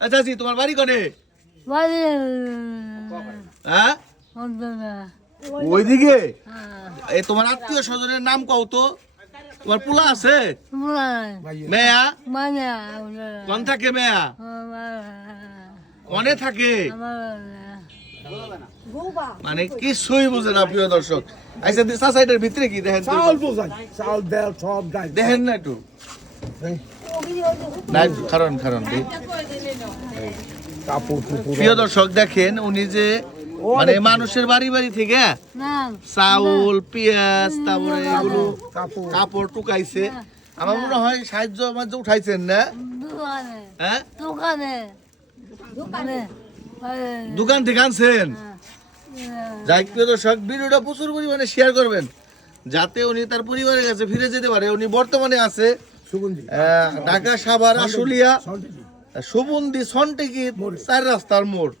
আচ্ছা জি তোমার বাড়ি কোনে? হ্যাঁ ওইদিকে। এই তোমার আত্মীয় স্বজনের নাম কও তো। তোমার পোলা আছে? মেয়া কোন থাকে? মেয়া অনে থাকে, মানে কিছুই বুঝে না প্রিয় দর্শক। আচ্ছা সাইডের ভিতরে কি দেখেন? চাউল বোঝাই, চাউল দেল সব গাই দেখেন না একটু না, কারণ কাপড় প্রিয় দর্শক দেখেন উনি যে মানে মানুষের বাড়ি বাড়ি থেকে চাউল পেঁয়াজ তারপরে এগুলো কাপড় টুকাইছে। আমার মনে হয় সাহায্য মাঝে উঠাইছেন না? হ্যাঁ দোকান থেকে আনছেন। যাই প্রিয় দর্শক ভিডিওটা প্রচুর পরিমাণে শেয়ার করবেন যাতে উনি তার পরিবারের কাছে ফিরে যেতে পারে। উনি বর্তমানে আছে ঢাকা সাভার আশুলিয়া সুবন্দি সন্টিকি 4 রাস্তার মোড়।